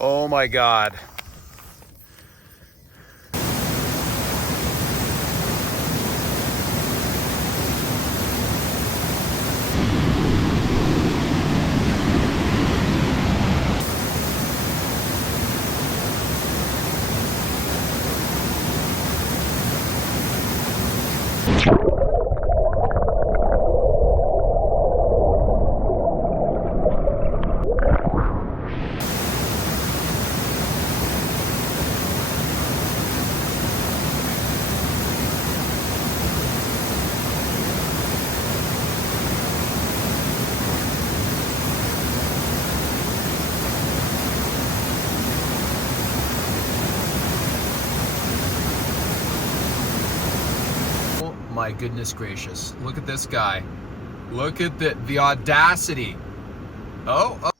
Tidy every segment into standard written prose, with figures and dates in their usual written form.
Oh my God. My goodness gracious. Look at this guy. Look at the audacity. Oh.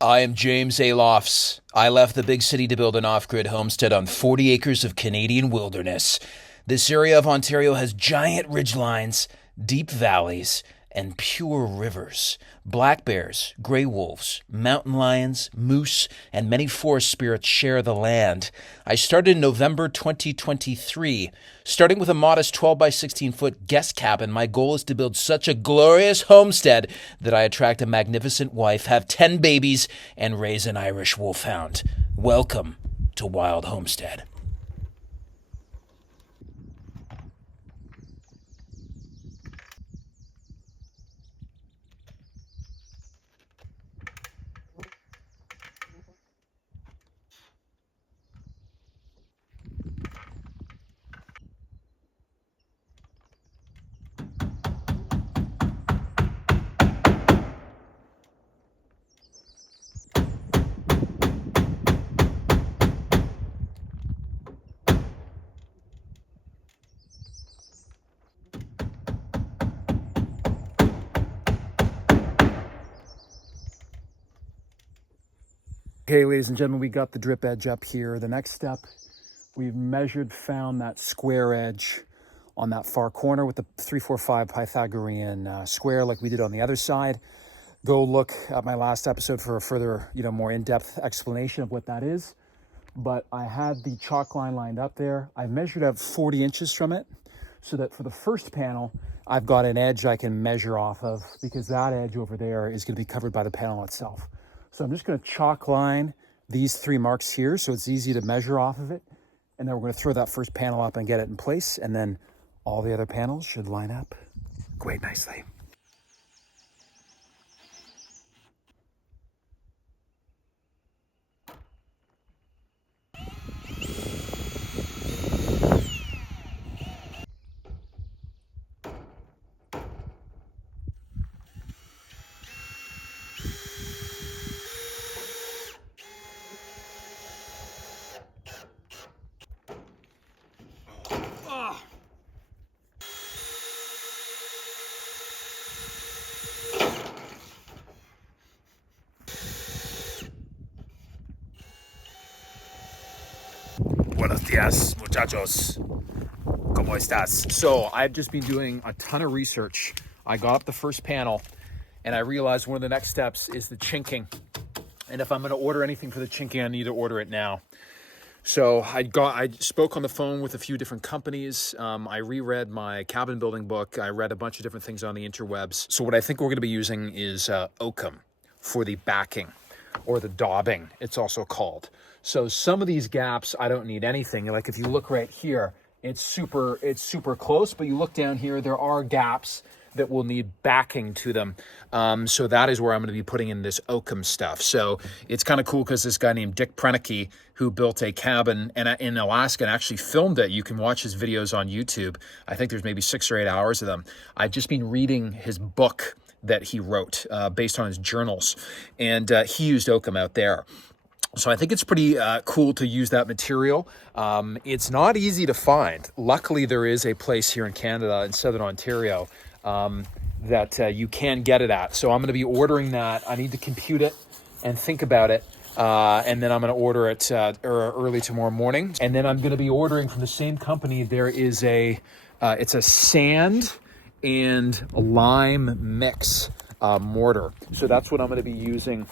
I am James ALOFS. I left the big city to build an off-grid homestead on 40 acres of Canadian wilderness. This area of Ontario has giant ridgelines, deep valleys, and pure rivers. Black bears, gray wolves, mountain lions, moose, and many forest spirits share the land. I started in November 2023. Starting with a modest 12 by 16 foot guest cabin, my goal is to build such a glorious homestead that I attract a magnificent wife, have 10 babies, and raise an Irish wolfhound. Welcome to Wild Homestead. Okay, ladies and gentlemen, we got the drip edge up here. The next step, we've found that square edge on that far corner with the 3-4-5 Pythagorean square like we did on the other side. Go look at my last episode for a further, more in-depth explanation of what that is. But I had the chalk line lined up there. I measured out 40 inches from it so that for the first panel, I've got an edge I can measure off of because that edge over there is going to be covered by the panel itself. So I'm just going to chalk line these 3 marks here so it's easy to measure off of it. And then we're going to throw that first panel up and get it in place. And then all the other panels should line up quite nicely. Buenos dias, muchachos. ¿Cómo estás? So I've just been doing a ton of research. I got up the first panel and I realized one of the next steps is the chinking. And if I'm going to order anything for the chinking, I need to order it now. So I spoke on the phone with a few different companies. I reread my cabin building book. I read a bunch of different things on the interwebs. So what I think we're going to be using is oakum for the backing, or the daubing, it's also called. So some of these gaps, I don't need anything. Like if you look right here, it's super close, but you look down here, there are gaps that will need backing to them. So that is where I'm gonna be putting in this oakum stuff. So it's kind of cool because this guy named Dick Prenicky, who built a cabin in Alaska and actually filmed it. You can watch his videos on YouTube. I think there's maybe 6 or 8 hours of them. I've just been reading his book that he wrote based on his journals. And he used oakum out there. So I think it's pretty cool to use that material. It's not easy to find. Luckily, there is a place here in Canada, in Southern Ontario, that you can get it at. So I'm going to be ordering that. I need to compute it and think about it. And then I'm going to order it early tomorrow morning. And then I'm going to be ordering from the same company. There is it's a sand and lime mix mortar. So that's what I'm going to be using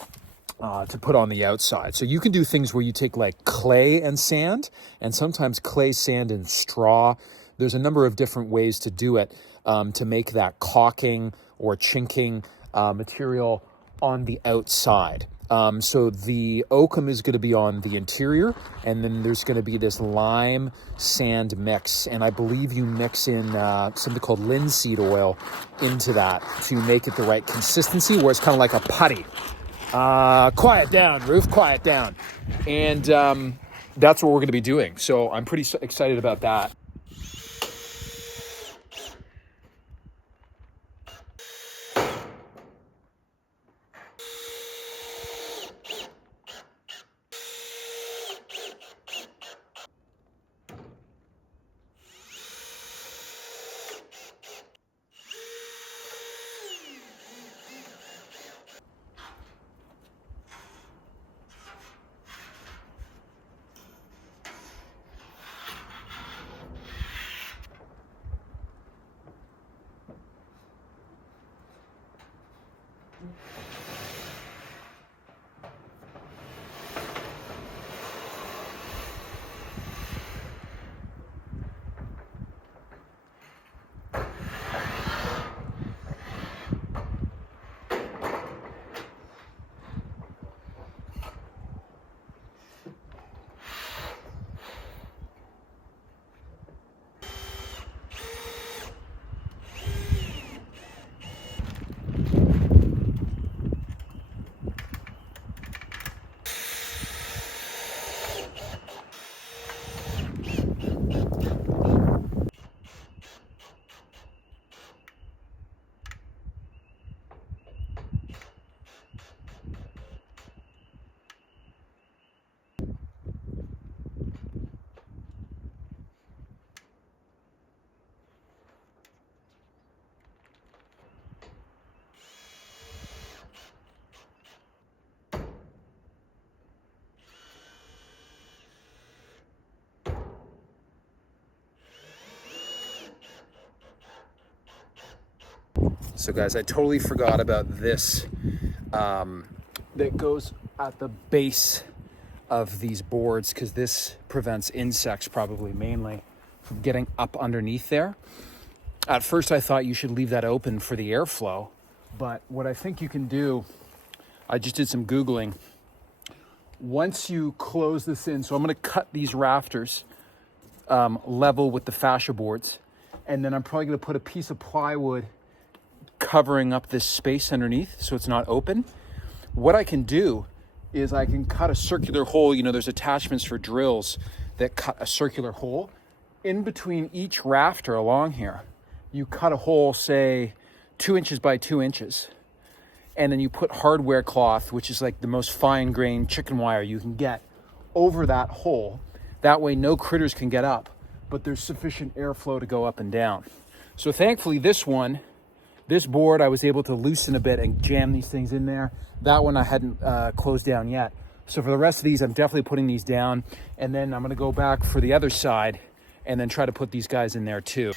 to put on the outside. So you can do things where you take like clay and sand, and sometimes clay, sand, and straw. There's a number of different ways to do it to make that caulking or chinking material on the outside. So the oakum is going to be on the interior, and then there's going to be this lime sand mix, and I believe you mix in something called linseed oil into that to make it the right consistency, where it's kind of like a putty. Quiet down, Roof, quiet down. And that's what we're going to be doing. So I'm pretty excited about that. So guys, I totally forgot about this that goes at the base of these boards, because this prevents insects, probably mainly, from getting up underneath there. At first I thought you should leave that open for the airflow, but what I think you can do, I just did some Googling. Once you close this in, so I'm going to cut these rafters level with the fascia boards, and then I'm probably going to put a piece of plywood covering up this space underneath so it's not open. What I can do is I can cut a circular hole. You know, there's attachments for drills that cut a circular hole. In between each rafter along here, you cut a hole, say 2 inches by 2 inches, and then you put hardware cloth, which is like the most fine grained chicken wire you can get, over that hole. That way no critters can get up, but there's sufficient airflow to go up and down. So thankfully this board I was able to loosen a bit and jam these things in there. That one I hadn't closed down yet. So for the rest of these, I'm definitely putting these down, and then I'm gonna go back for the other side and then try to put these guys in there too.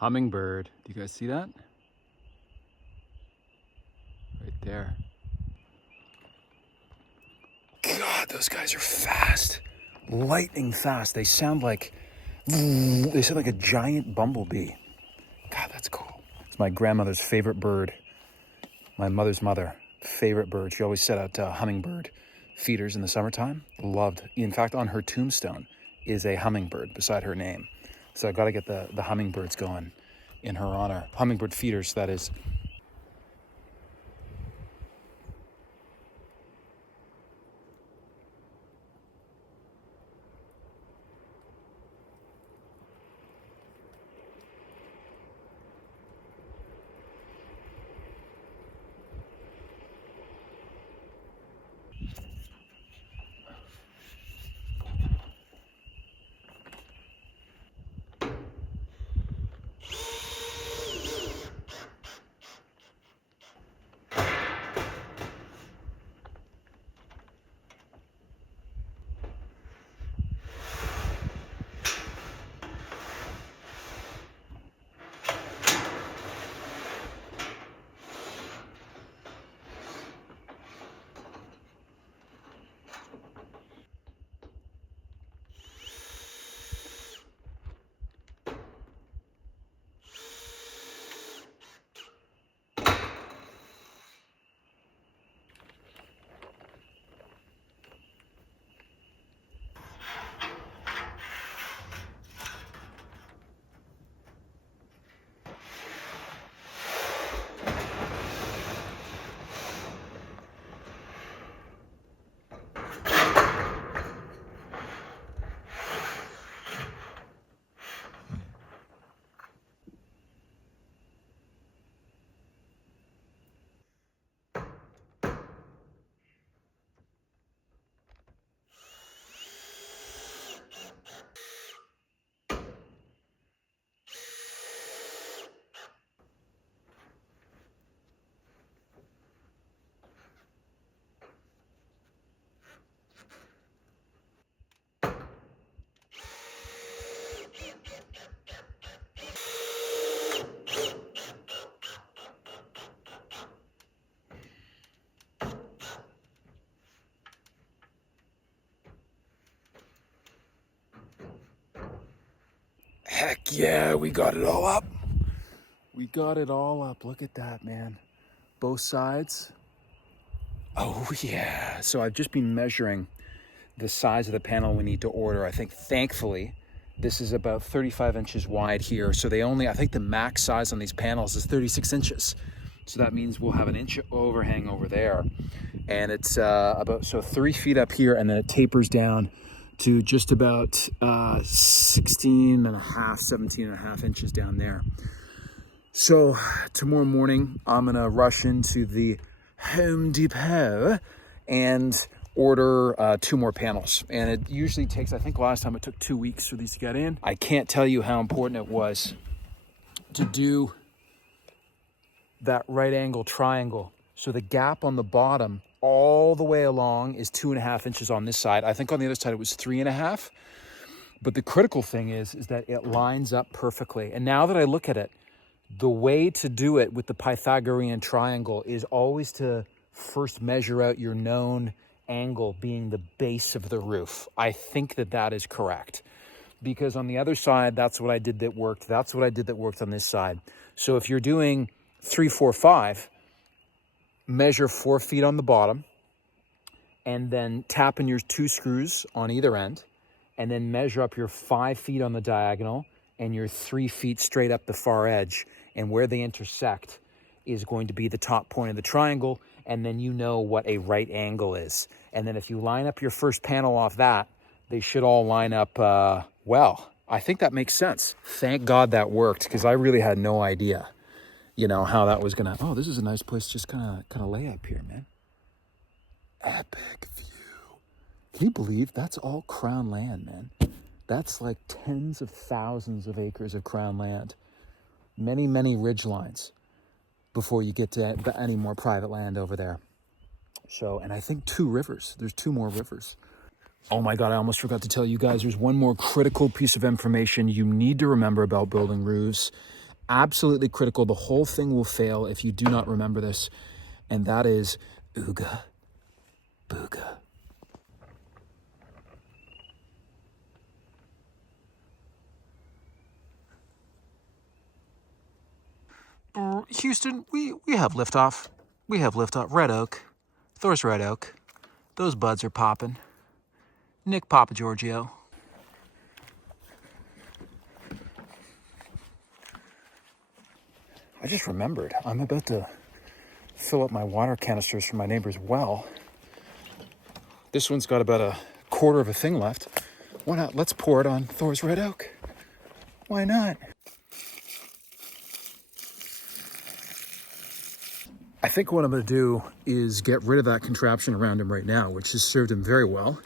Hummingbird. Do you guys see that? Right there. God, those guys are fast. Lightning fast. They sound like a giant bumblebee. God, that's cool. It's my grandmother's favorite bird. My mother's mother, favorite bird. She always set out hummingbird feeders in the summertime. Loved. In fact, on her tombstone is a hummingbird beside her name. So I got to get the hummingbirds going in her honor. Hummingbird feeders, that is. Heck yeah, we got it all up. We got it all up. Look at that, man. Both sides. Oh yeah. So I've just been measuring the size of the panel we need to order. I think thankfully this is about 35 inches wide here. So I think the max size on these panels is 36 inches. So that means we'll have an inch overhang over there. And it's about 3 feet up here, and then it tapers down to just about 17 and a half inches down there. So tomorrow morning, I'm gonna rush into the Home Depot and order 2 more panels. And it usually takes, I think last time it took 2 weeks for these to get in. I can't tell you how important it was to do that right angle triangle. So the gap on the bottom all the way along is 2.5 inches on this side. I think on the other side it was 3.5. But the critical thing is that it lines up perfectly. And now that I look at it, the way to do it with the Pythagorean triangle is always to first measure out your known angle being the base of the roof. I think that is correct. Because on the other side, that's what I did that worked. That's what I did that worked on this side. So if you're doing 3, 4, 5, measure 4 feet on the bottom, and then tap in your 2 screws on either end, and then measure up your 5 feet on the diagonal and your 3 feet straight up the far edge. And where they intersect is going to be the top point of the triangle, and then you know what a right angle is. And then if you line up your first panel off that, they should all line up well. I think that makes sense. Thank God that worked, because I really had no idea, how that was gonna. Oh, this is a nice place, just kind of lay up here, man. Epic view. Can you believe that's all Crown land, man? That's like tens of thousands of acres of Crown land. Many, many ridge lines before you get to any more private land over there. So, and I think 2 rivers. There's 2 more rivers. Oh my God, I almost forgot to tell you guys, there's one more critical piece of information you need to remember about building roofs. absolutely critical. The whole thing will fail if you do not remember this, and that is ooga booga. Houston, we have liftoff. We have liftoff. Red Oak. Thor's Red Oak. Those buds are popping. Nick Papa Giorgio. I just remembered, I'm about to fill up my water canisters from my neighbor's well. This one's got about a quarter of a thing left. Why not? Let's pour it on Thor's Red Oak. Why not? I think what I'm going to do is get rid of that contraption around him right now, which has served him very well,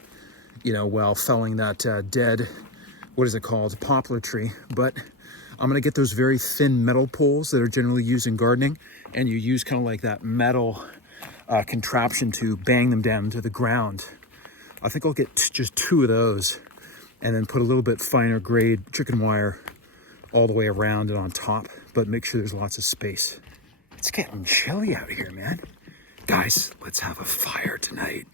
you know, while felling that dead, what is it called, poplar tree. But I'm going to get those very thin metal poles that are generally used in gardening, and you use kind of like that metal contraption to bang them down to the ground. I think I'll get just 2 of those and then put a little bit finer grade chicken wire all the way around and on top, but make sure there's lots of space. It's getting chilly out here, man. Guys, let's have a fire tonight.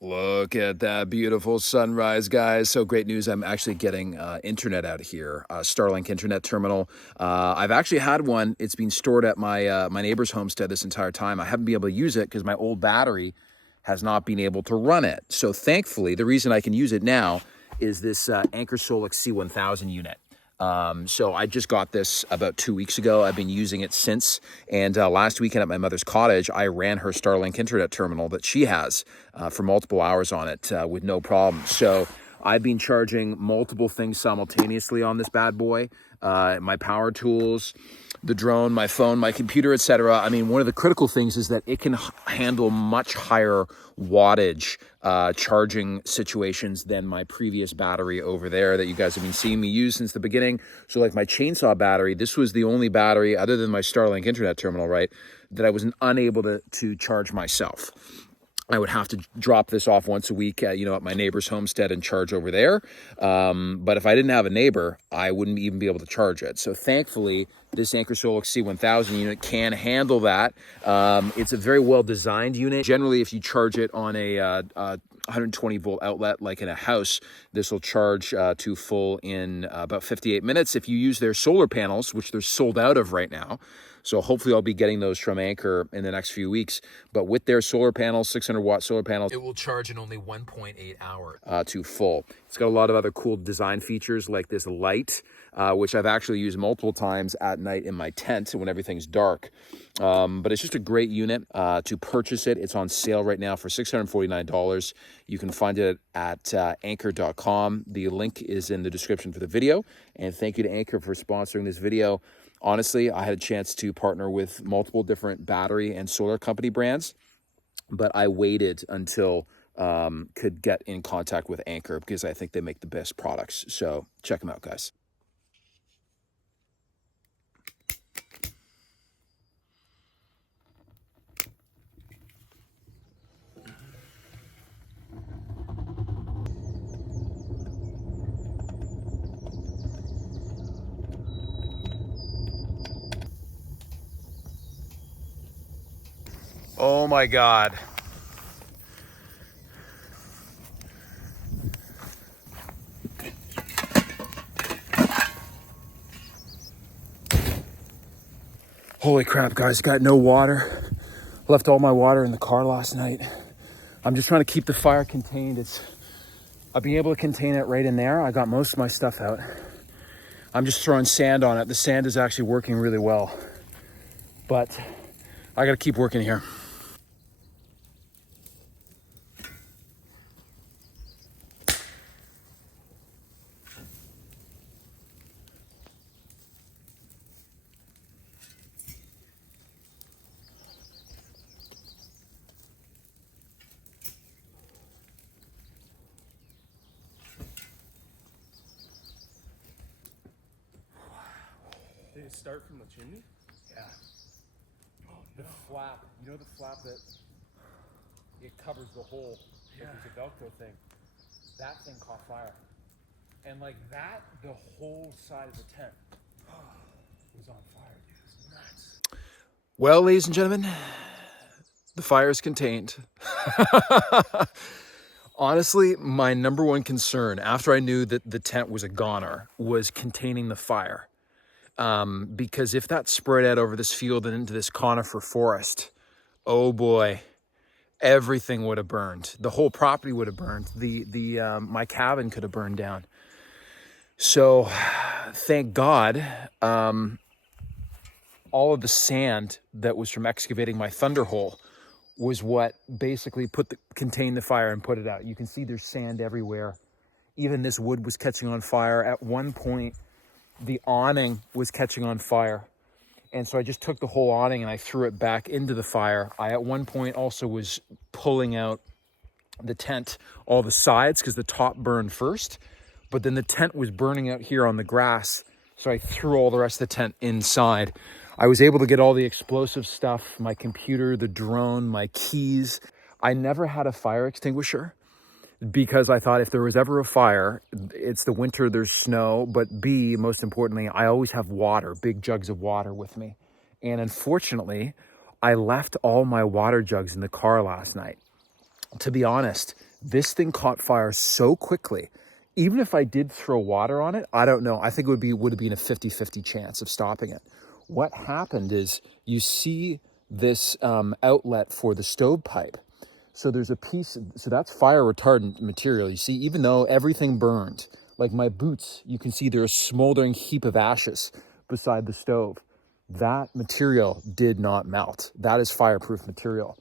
Look at that beautiful sunrise, guys. So great news. I'm actually getting internet out here, Starlink internet terminal. I've actually had one. It's been stored at my my neighbor's homestead this entire time. I haven't been able to use it because my old battery has not been able to run it. So thankfully, the reason I can use it now is this Anchor Solix C1000 unit. So I just got this about 2 weeks ago. I've been using it since. And last weekend at my mother's cottage, I ran her Starlink internet terminal that she has for multiple hours on it with no problem. So I've been charging multiple things simultaneously on this bad boy. My power tools, the drone, my phone, my computer, etc. I mean, one of the critical things is that it can handle much higher wattage charging situations than my previous battery over there that you guys have been seeing me use since the beginning. So like my chainsaw battery, this was the only battery other than my Starlink internet terminal, right, that I was unable to charge myself. I would have to drop this off once a week, at my neighbor's homestead and charge over there. But if I didn't have a neighbor, I wouldn't even be able to charge it. So thankfully, this Anchor Solix C1000 unit can handle that. It's a very well-designed unit. Generally, if you charge it on a 120 volt outlet, like in a house, this will charge to full in about 58 minutes. If you use their solar panels, which they're sold out of right now, so hopefully I'll be getting those from Anchor in the next few weeks. But with their solar panels, 600 watt solar panels, it will charge in only 1.8 hours to full. It's got a lot of other cool design features like this light, which I've actually used multiple times at night in my tent when everything's dark. But it's just a great unit. To purchase it, it's on sale right now for $649. You can find it at anchor.com. The link is in the description for the video. And thank you to Anchor for sponsoring this video. Honestly, I had a chance to partner with multiple different battery and solar company brands, but I waited until could get in contact with Anchor because I think they make the best products. So check them out, guys. Oh my God. Holy crap, guys, got no water. Left all my water in the car last night. I'm just trying to keep the fire contained. It's being able to contain it right in there. I got most of my stuff out. I'm just throwing sand on it. The sand is actually working really well, but I gotta keep working here. Did it start from the chimney? Yeah. The flap, you know the flap that it covers the whole, like it's a Velcro thing. That thing caught fire. And like that, the whole side of the tent was on fire, dude. It was nuts. Well, ladies and gentlemen, the fire is contained. Honestly, my number one concern after I knew that the tent was a goner was containing the fire. Because if that spread out over this field and into this conifer forest, oh boy, everything would have burned. The whole property would have burned. My cabin could have burned down. So thank God, all of the sand that was from excavating my thunder hole was what basically contained the fire and put it out. You can see there's sand everywhere. Even this wood was catching on fire. At one point, the awning was catching on fire. And so I just took the whole awning and I threw it back into the fire. I, at one point, also was pulling out the tent, all the sides, because the top burned first. But then the tent was burning out here on the grass. So I threw all the rest of the tent inside. I was able to get all the explosive stuff, my computer, the drone, my keys. I never had a fire extinguisher because I thought if there was ever a fire, it's the winter, there's snow, but B, most importantly, I always have water, big jugs of water with me. And unfortunately, I left all my water jugs in the car last night. To be honest, this thing caught fire so quickly. Even if I did throw water on it, I don't know. I think it would have been a 50-50 chance of stopping it. What happened is you see this outlet for the stovepipe. So there's a piece, so that's fire retardant material. You see, even though everything burned, like my boots, you can see there's a smoldering heap of ashes beside the stove. That material did not melt. That is fireproof material.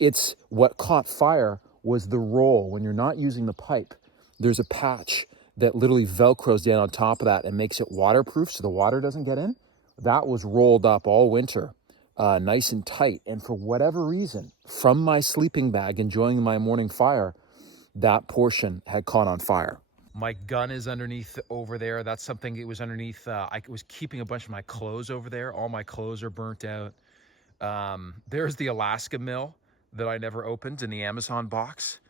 It's what caught fire was the roll. When you're not using the pipe, there's a patch that literally Velcros down on top of that and makes it waterproof so the water doesn't get in. That was rolled up all winter, nice and tight. And for whatever reason, from my sleeping bag, enjoying my morning fire, that portion had caught on fire. My gun is underneath over there. That's something, it was underneath. I was keeping a bunch of my clothes over there. All my clothes are burnt out. There's the Alaska mill that I never opened in the Amazon box.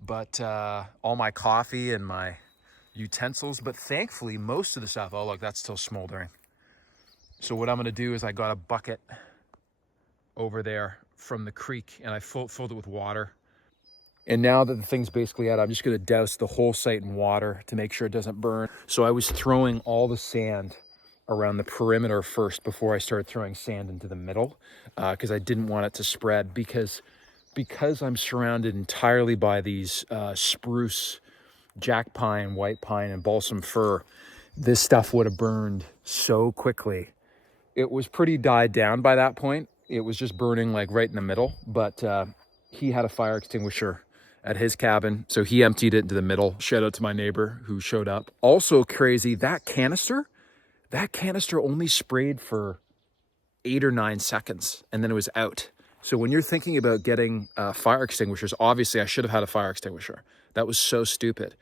But all my coffee and my utensils. But thankfully, most of the stuff, oh look, that's still smoldering. So what I'm gonna do is I got a bucket over there from the creek and I filled it with water. And now that the thing's basically out, I'm just gonna douse the whole site in water to make sure it doesn't burn. So I was throwing all the sand around the perimeter first before I started throwing sand into the middle, because I didn't want it to spread, because I'm surrounded entirely by these spruce, jack pine, white pine, and balsam fir. This stuff would have burned so quickly. It was pretty died down by that point. It was just burning like right in the middle, but he had a fire extinguisher at his cabin, so he emptied it into the middle. Shout out to my neighbor who showed up. Also crazy, that canister only sprayed for 8 or 9 seconds, and then it was out. So when you're thinking about getting fire extinguishers, obviously I should have had a fire extinguisher. That was so stupid.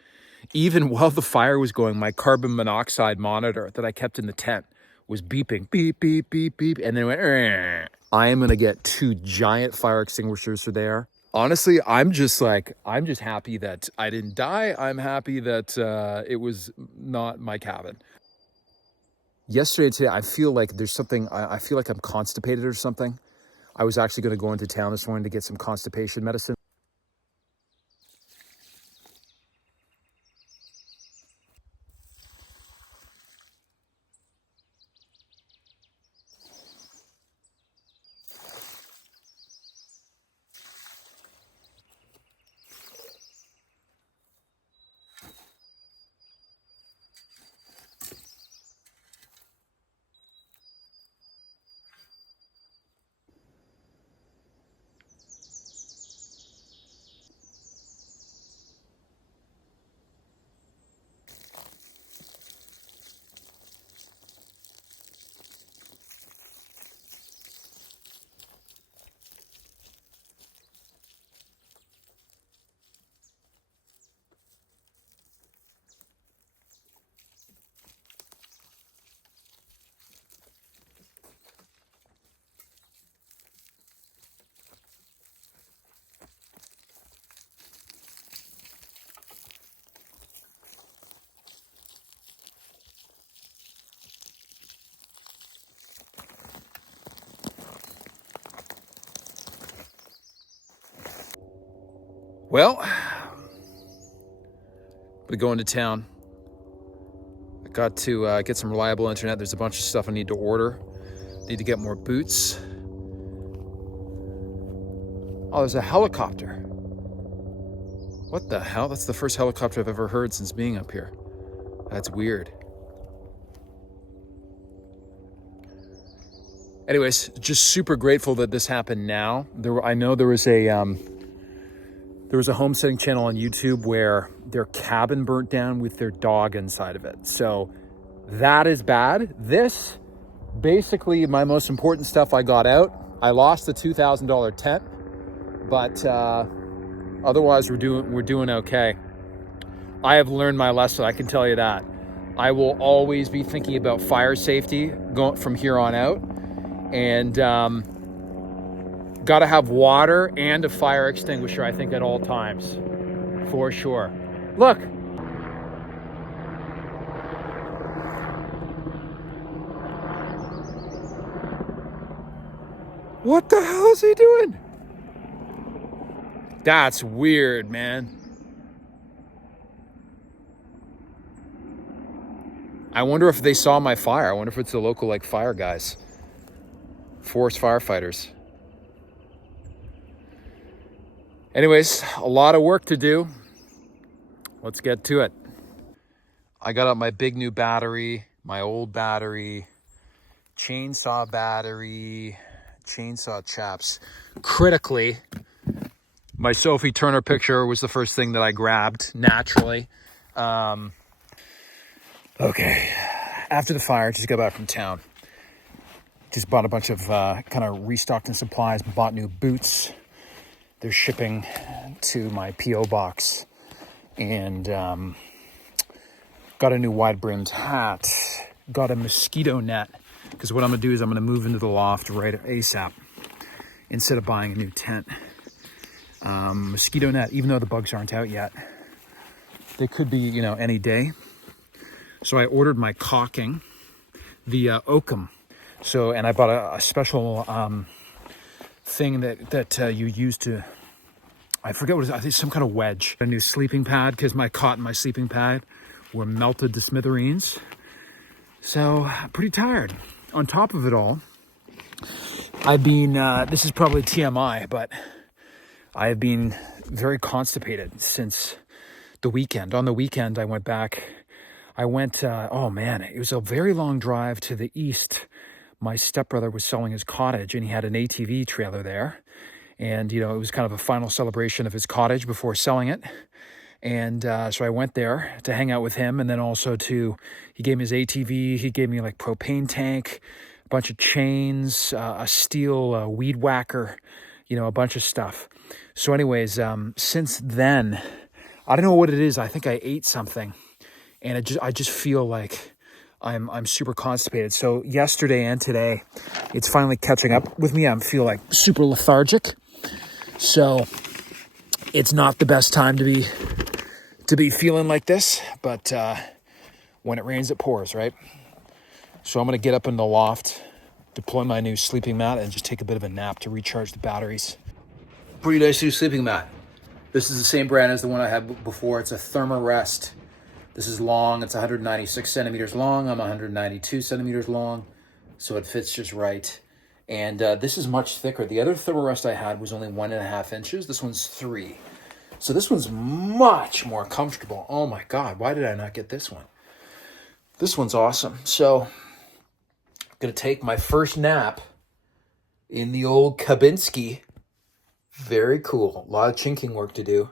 Even while the fire was going, my carbon monoxide monitor that I kept in the tent was beeping, beep, beep, beep, beep, and then it went, "Rrr." I am gonna get 2 giant fire extinguishers for there. Honestly, I'm just happy that I didn't die. I'm happy that it was not my cabin. Yesterday and today, I feel like there's something, I feel like I'm constipated or something. I was actually gonna go into town this morning to get some constipation medicine. Well, we go into town. I got to get some reliable internet. There's a bunch of stuff I need to order. Need to get more boots. Oh, there's a helicopter. What the hell? That's the first helicopter I've ever heard since being up here. That's weird. Anyways, just super grateful that this happened now. I know there was a homesteading channel on YouTube where their cabin burnt down with their dog inside of it. So that is bad. This, basically my most important stuff I got out. I lost the $2,000 tent, but otherwise we're doing okay. I have learned my lesson, I can tell you that. I will always be thinking about fire safety going from here on out. And got to have water and a fire extinguisher, I think, at all times, for sure. Look. What the hell is he doing? That's weird, man. I wonder if they saw my fire. I wonder if it's the local, like, fire guys. Forest firefighters. Anyways, a lot of work to do. Let's get to it. I got out my big new battery, my old battery, chainsaw battery, chainsaw chaps. Critically, my Sophie Turner picture was the first thing that I grabbed, naturally. Okay, after the fire, just got back from town. Just bought a bunch of kind of restocking supplies, bought new boots. They're shipping to my P.O. box. And got a new wide-brimmed hat. Got a mosquito net. Because what I'm going to do is I'm going to move into the loft right ASAP instead of buying a new tent. Mosquito net, even though the bugs aren't out yet. They could be, any day. So I ordered my caulking via Oakham. So, and I bought a special thing that you use to, I forget what it is, I think some kind of wedge. A new sleeping pad, because my cot and my sleeping pad were melted to smithereens. So, pretty tired. On top of it all, I've been, this is probably TMI, but I've been very constipated since the weekend. On the weekend, I went, oh man, it was a very long drive to the east. My stepbrother was selling his cottage and he had an ATV trailer there. And, it was kind of a final celebration of his cottage before selling it. And so I went there to hang out with him. And then also he gave me his ATV. He gave me like propane tank, a bunch of chains, a steel weed whacker, a bunch of stuff. So anyways, since then, I don't know what it is. I think I ate something and I just feel like I'm super constipated. So yesterday and today, it's finally catching up with me. I feel like super lethargic. So it's not the best time to be feeling like this, but when it rains, it pours, right? So I'm going to get up in the loft, deploy my new sleeping mat, and just take a bit of a nap to recharge the batteries. Pretty nice new sleeping mat. This is the same brand as the one I had before. It's a Thermarest. This is long. It's 196 centimeters long. I'm 192 centimeters long. So it fits just right. And this is much thicker. The other Thermarest I had was only 1.5 inches. This one's 3. So this one's much more comfortable. Oh my God, why did I not get this one? This one's awesome. So I'm going to take my first nap in the old Kabinski. Very cool. A lot of chinking work to do.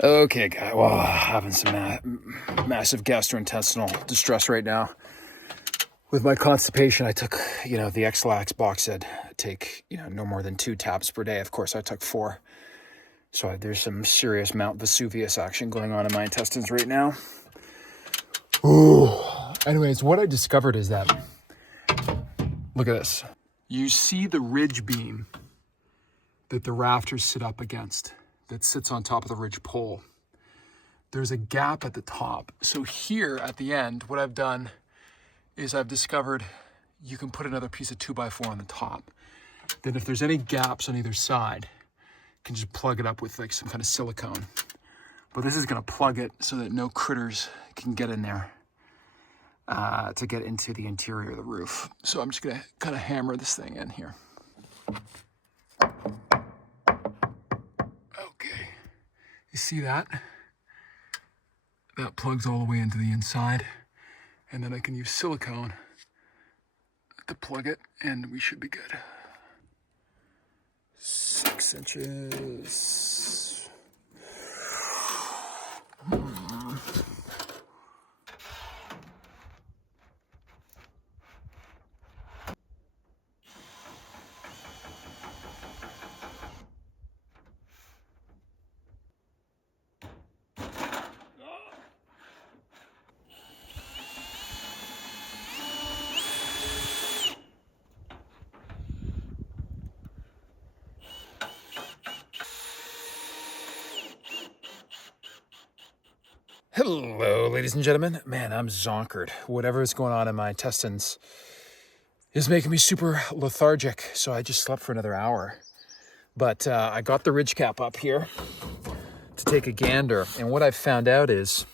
Okay, guy. Well, having some massive gastrointestinal distress right now. With my constipation, I took, the X-Lax box said take, no more than 2 taps per day. Of course, I took 4. So there's some serious Mount Vesuvius action going on in my intestines right now. Ooh. Anyways, what I discovered is that, look at this. You see the ridge beam that the rafters sit up against, that sits on top of the ridge pole. There's a gap at the top. So here at the end, what I've done is I've discovered you can put another piece of 2x4 on the top. Then if there's any gaps on either side, you can just plug it up with like some kind of silicone. But this is gonna plug it so that no critters can get in there to get into the interior of the roof. So I'm just gonna kind of hammer this thing in here. Okay, you see that? That plugs all the way into the inside. And then I can use silicone to plug it, and we should be good. 6 inches. Hello, ladies and gentlemen. Man, I'm zonkered. Whatever is going on in my intestines is making me super lethargic, so I just slept for another hour. But I got the ridge cap up here to take a gander, and what I've found out is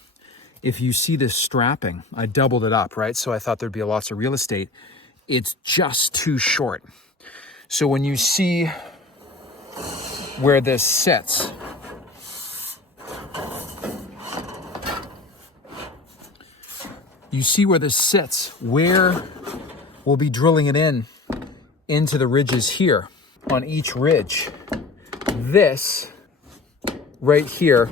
if you see this strapping, I doubled it up, right? So I thought there'd be lots of real estate. It's just too short. So when you see where this sits, where we'll be drilling it into the ridges here on each ridge. This right here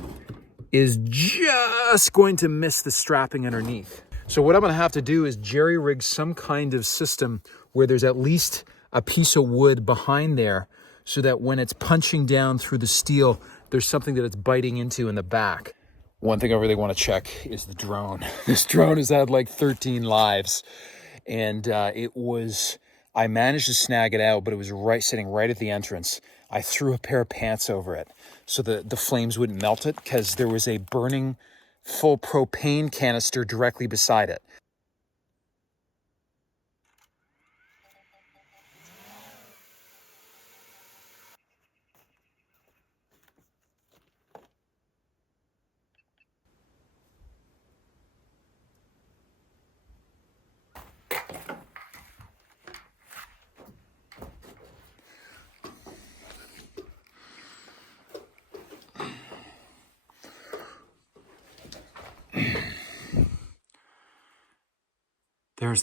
is just going to miss the strapping underneath. So what I'm gonna have to do is jerry rig some kind of system where there's at least a piece of wood behind there so that when it's punching down through the steel, there's something that it's biting into in the back. One thing I really want to check is the drone. This drone has had like 13 lives, and I managed to snag it out, but it was sitting right at the entrance. I threw a pair of pants over it so that the flames wouldn't melt it, because there was a burning full propane canister directly beside it.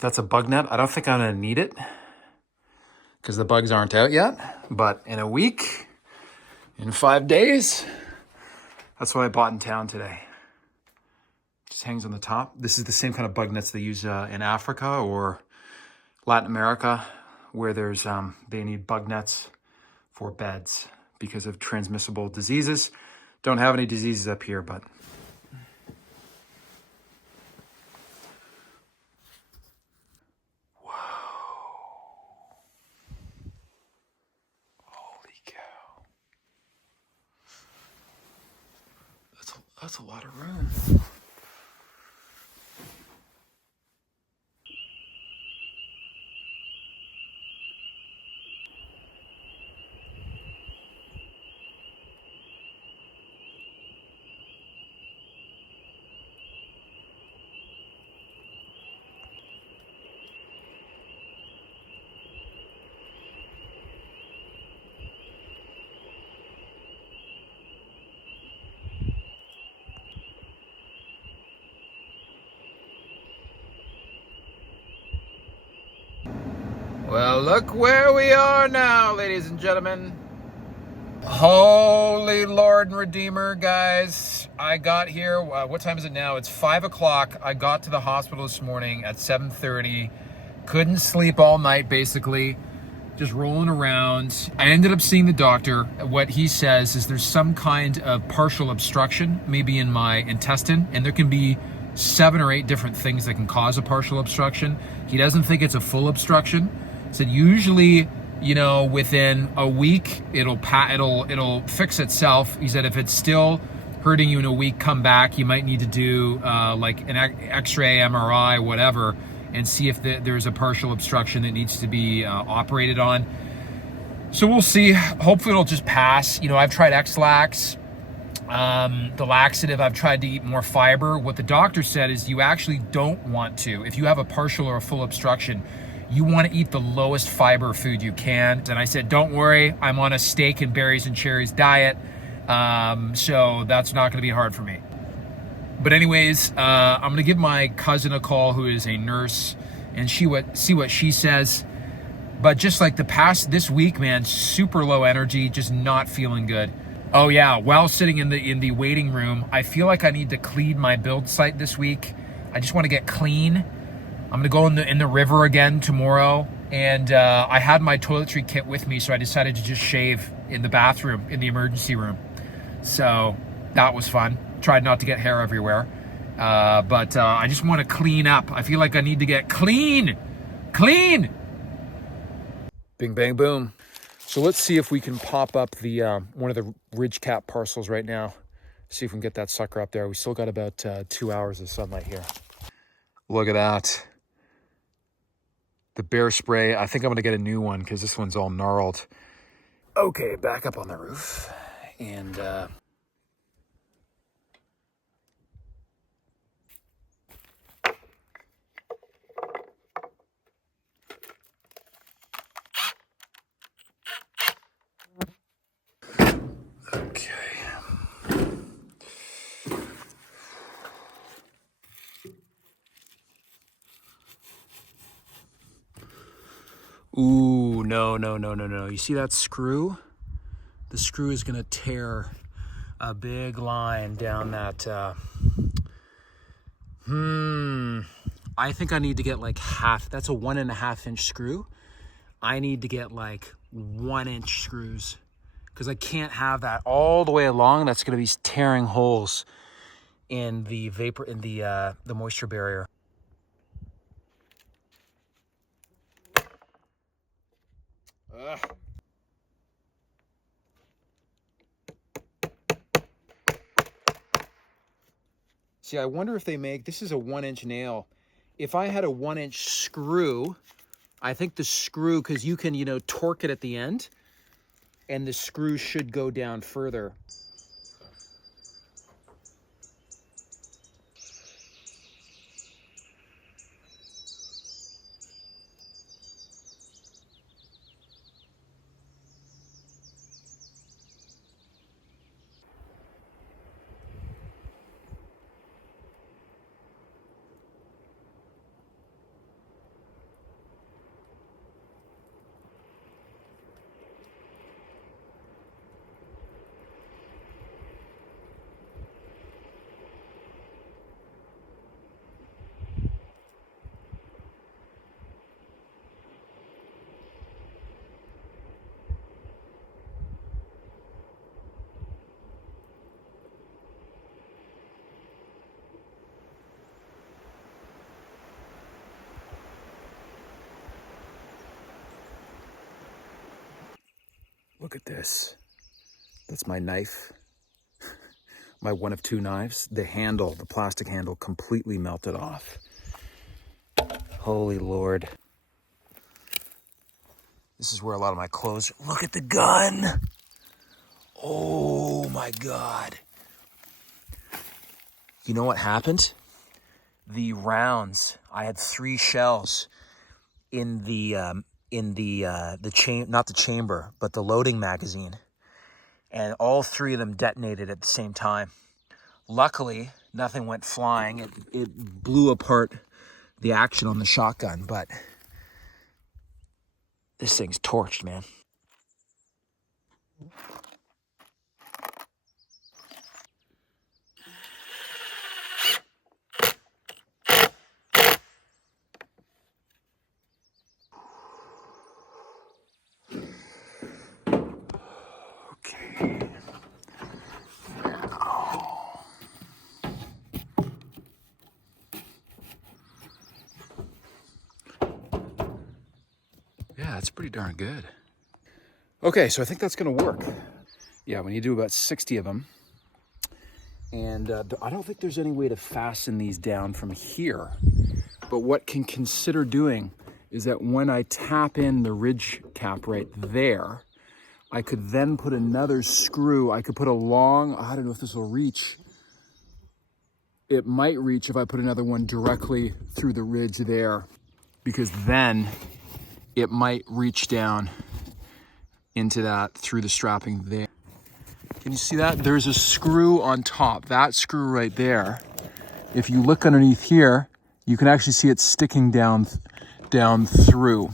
That's a bug net. I don't think I'm gonna need it because the bugs aren't out yet, but in a week, in 5 days, that's what I bought in town today. Just hangs on the top. This is the same kind of bug nets they use in Africa or Latin America, where there's they need bug nets for beds because of transmissible diseases. Don't have any diseases up here, but that's a lot of room. Well, look where we are now, ladies and gentlemen. Holy Lord and Redeemer, guys. I got here, what time is it now? It's 5 o'clock. I got to the hospital this morning at 7:30. Couldn't sleep all night, basically. Just rolling around. I ended up seeing the doctor. What he says is there's some kind of partial obstruction, maybe in my intestine, and there can be 7 or 8 different things that can cause a partial obstruction. He doesn't think it's a full obstruction. He said usually, you know, within a week, it'll fix itself. He said if it's still hurting you in a week, come back. You might need to do like an X-ray, MRI, whatever, and see if there's a partial obstruction that needs to be operated on. So we'll see. Hopefully it'll just pass. You know, I've tried X-Lax, the laxative. I've tried to eat more fiber. What the doctor said is you actually don't want to. If you have a partial or a full obstruction, you want to eat the lowest fiber food you can. And I said, don't worry, I'm on a steak and berries and cherries diet. So that's not going to be hard for me. But anyways, I'm going to give my cousin a call who is a nurse and see what she says. But just like this week, man, super low energy, just not feeling good. Oh yeah, while sitting in the waiting room, I feel like I need to clean my build site this week. I just want to get clean. I'm gonna go in the river again tomorrow. And I had my toiletry kit with me, so I decided to just shave in the bathroom, in the emergency room. So that was fun. Tried not to get hair everywhere. But I just want to clean up. I feel like I need to get clean. Bing, bang, boom. So let's see if we can pop up the one of the ridge cap parcels right now. See if we can get that sucker up there. We still got about 2 hours of sunlight here. Look at that. The bear spray. I think I'm going to get a new one because this one's all gnarled. Okay, back up on the roof. And okay. Ooh, no. You see that screw? The screw is gonna tear a big line down that, I think I need to get like that's a 1.5 inch screw. I need to get like 1 inch screws because I can't have that all the way along. That's gonna be tearing holes in the vapor, in the moisture barrier. Ugh. See, I wonder if they make, this is a 1 inch nail. If I had a 1 inch screw, I think the screw, because you can, you know, torque it at the end, and the screw should go down further. Look at this. That's my knife. My one of 2 knives. The handle, the plastic handle, completely melted off. Holy Lord. This is where a lot of my clothes. Look at the gun. Oh my God. You know what happened? The rounds, I had 3 shells in the not the chamber, but the loading magazine. And all 3 of them detonated at the same time. Luckily, nothing went flying. It blew apart the action on the shotgun, but this thing's torched, man. pretty darn good. Okay, so I think that's gonna work. Yeah, we need to do about 60 of them. And I don't think there's any way to fasten these down from here. But what can consider doing is that when I tap in the ridge cap right there, I could then put another screw. I could put a long, I don't know if this will reach. It might reach if I put another one directly through the ridge there, because then it might reach down into that through the strapping there. Can you see that? There's a screw on top, that screw right there. If you look underneath here, you can actually see it sticking down through.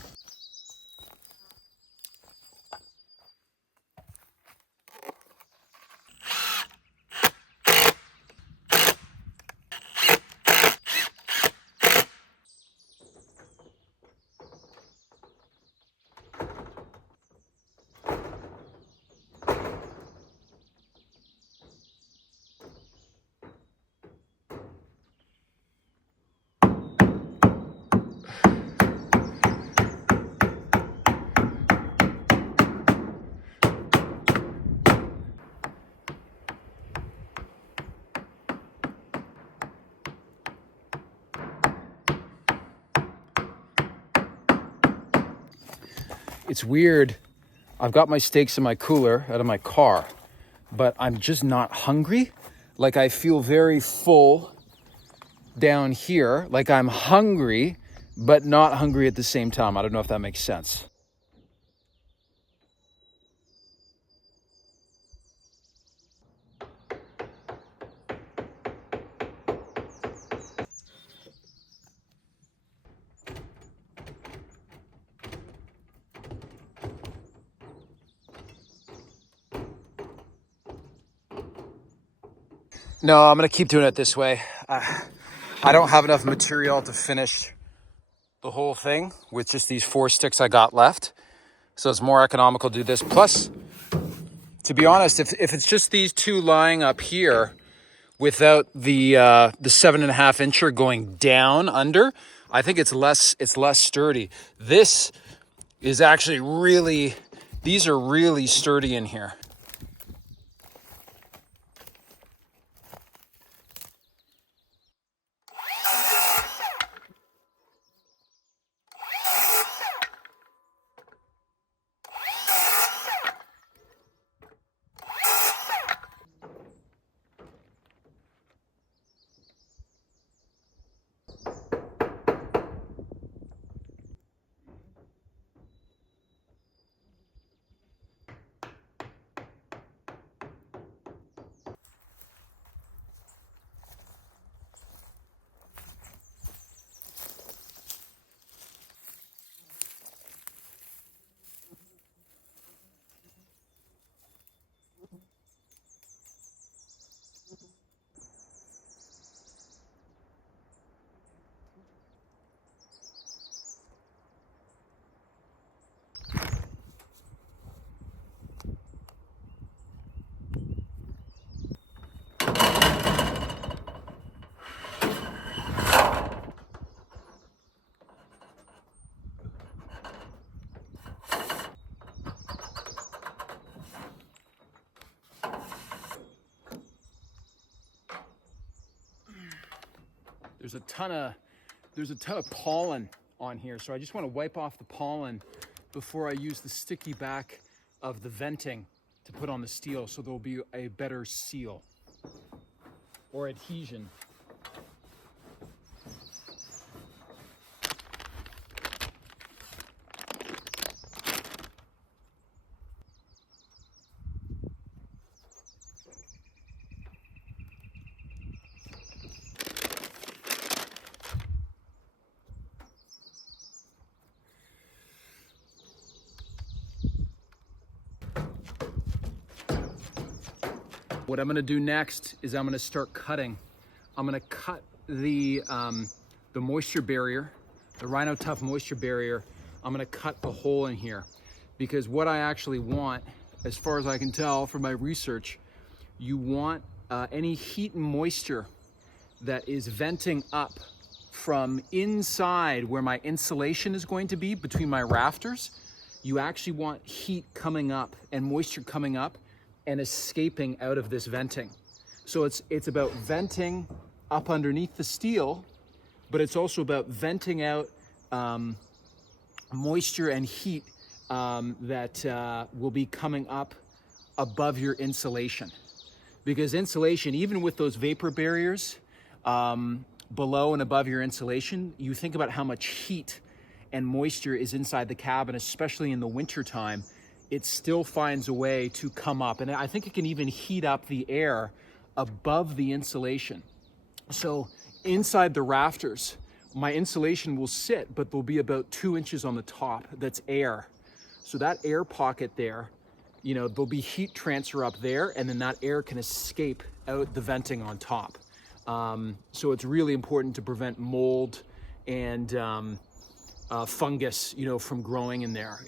It's weird. I've got my steaks in my cooler out of my car, but I'm just not hungry. Like I feel very full down here. Like I'm hungry, but not hungry at the same time. I don't know if that makes sense. No, I'm gonna keep doing it this way. I don't have enough material to finish the whole thing with just these 4 sticks I got left. So it's more economical to do this. Plus, to be honest, if it's just these 2 lying up here without the 7.5 incher going down under, I think it's less sturdy. This is actually really, these are really sturdy in here. There's a ton of pollen on here, so I just want to wipe off the pollen before I use the sticky back of the venting to put on the steel, so there'll be a better seal or adhesion. What I'm gonna do next is I'm gonna start cutting. I'm gonna cut the moisture barrier, the Rhino Tough moisture barrier. I'm gonna cut a hole in here, because what I actually want, as far as I can tell from my research, you want any heat and moisture that is venting up from inside where my insulation is going to be between my rafters. you actually want heat coming up and moisture coming up and escaping out of this venting. So it's about venting up underneath the steel, but it's also about venting out moisture and heat that will be coming up above your insulation. Because insulation, even with those vapor barriers below and above your insulation, you think about how much heat and moisture is inside the cabin, especially in the winter time, it still finds a way to come up. And I think it can even heat up the air above the insulation. So inside the rafters, my insulation will sit, but there'll be about 2 inches on the top that's air. So that air pocket there, you know, there'll be heat transfer up there, and then that air can escape out the venting on top. So it's really important to prevent mold and fungus, you know, from growing in there.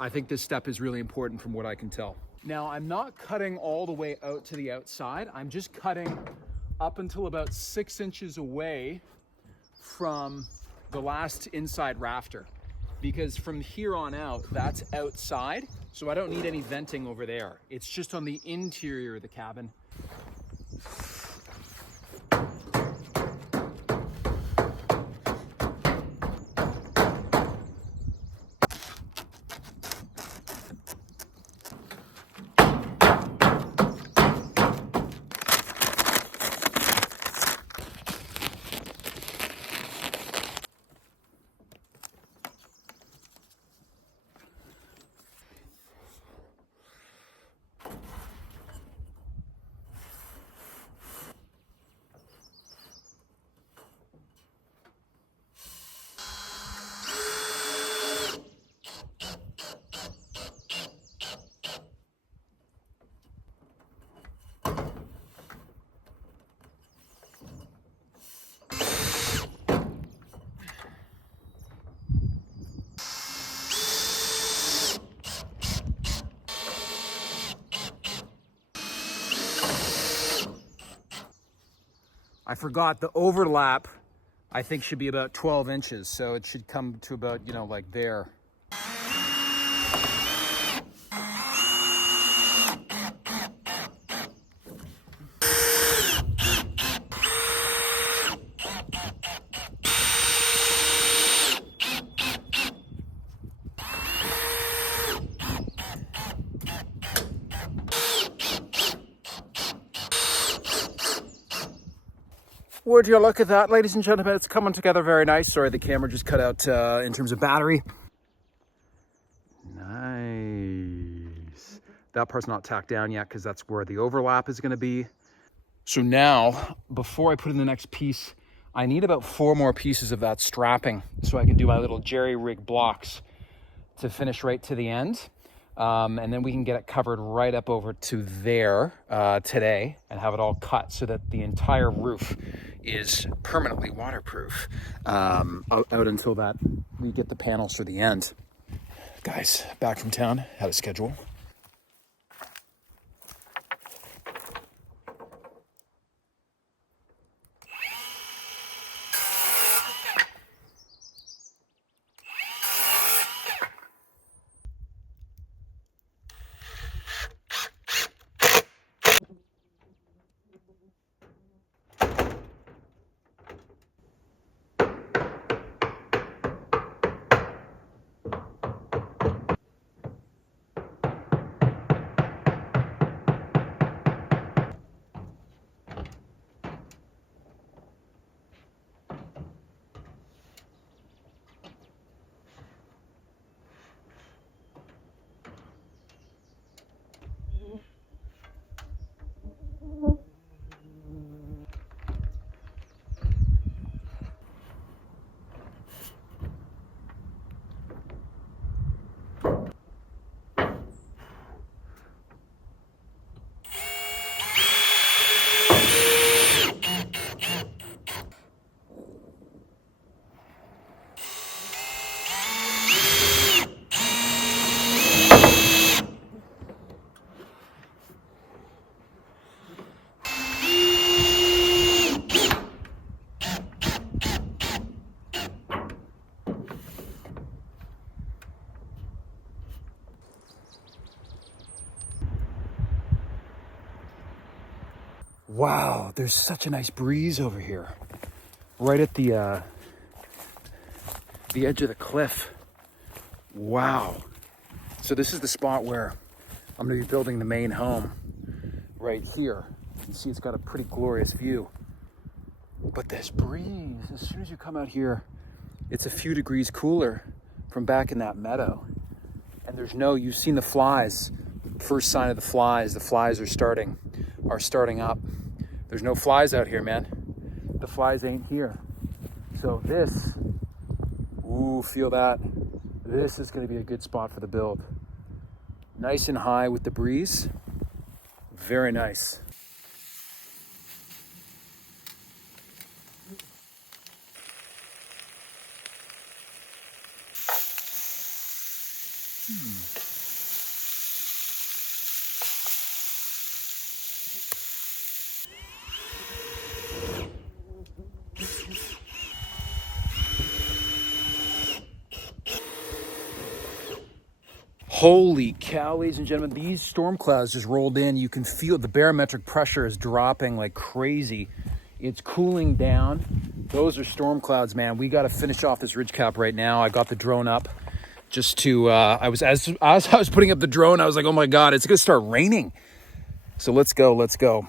I think this step is really important from what I can tell. Now, I'm not cutting all the way out to the outside. I'm just cutting up until about 6 inches away from the last inside rafter, because from here on out, that's outside. So I don't need any venting over there. It's just on the interior of the cabin. I forgot the overlap, I think should be about 12 inches. So it should come to about, you know, like there. Would you look at that, ladies and gentlemen? It's coming together very nice. Sorry, the camera just cut out in terms of battery. Nice. That part's not tacked down yet because that's where the overlap is going to be. So now, before I put in the next piece, I need about 4 more pieces of that strapping so I can do my little jerry rig blocks to finish right to the end. And then we can get it covered right up over to there today and have it all cut so that the entire roof is permanently waterproof out until that we get the panels to the end. Guys, back from town, had a schedule. Wow, there's such a nice breeze over here. Right at the edge of the cliff. Wow. So this is the spot where I'm gonna be building the main home right here. You can see it's got a pretty glorious view. But this breeze, as soon as you come out here, it's a few degrees cooler from back in that meadow. And you've seen the flies. First sign of the flies are starting up. There's no flies out here, man. The flies ain't here. So this, ooh, feel that. This is gonna be a good spot for the build. Nice and high with the breeze. Very nice. Holy cow, ladies and gentlemen, these storm clouds just rolled in. You can feel the barometric pressure is dropping like crazy. It's cooling down. Those are storm clouds, man. We got to finish off this ridge cap right now. I got the drone up just to, as I was putting up the drone, I was like, oh my God, it's going to start raining. So let's go.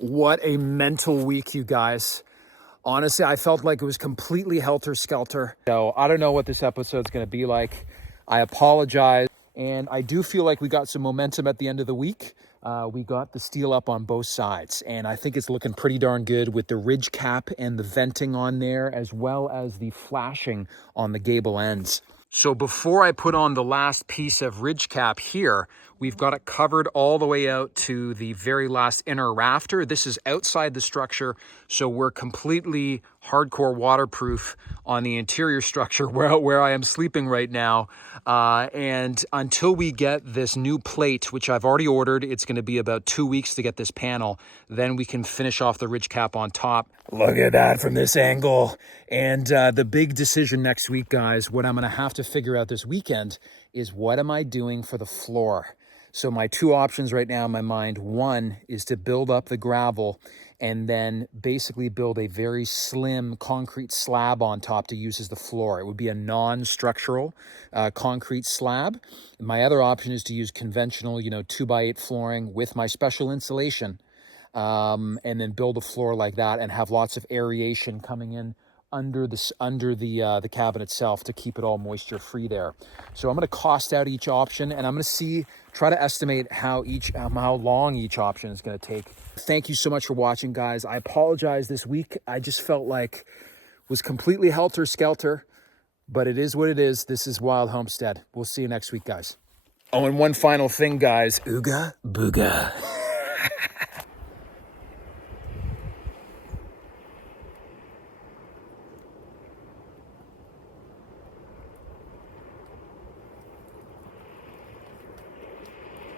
What a mental week, you guys. Honestly, I felt like it was completely helter-skelter. So I don't know what this episode's going to be like. I apologize. And I do feel like we got some momentum at the end of the week. We got the steel up on both sides. And I think it's looking pretty darn good with the ridge cap and the venting on there, as well as the flashing on the gable ends. So before I put on the last piece of ridge cap here, we've got it covered all the way out to the very last inner rafter. This is outside the structure, so we're completely hardcore waterproof on the interior structure where I am sleeping right now. And until we get this new plate, which I've already ordered, it's going to be about 2 weeks to get this panel, then we can finish off the ridge cap on top. Look at that from this angle. And the big decision next week, guys, what I'm going to have to figure out this weekend is what am I doing for the floor? So my two options right now in my mind, one is to build up the gravel and then basically build a very slim concrete slab on top to use as the floor. It would be a non-structural concrete slab. My other option is to use conventional, 2x8 flooring with my special insulation, and then build a floor like that and have lots of aeration coming in under the cabin itself to keep it all moisture free there. So I'm going to cost out each option, and I'm going to try to estimate how long each option is going to take. Thank you so much for watching, guys. I apologize this week. I just felt like was completely helter-skelter, but it is what it is. This is Wild Homestead. We'll see you next week, guys. Oh, and one final thing, guys. Ooga booga.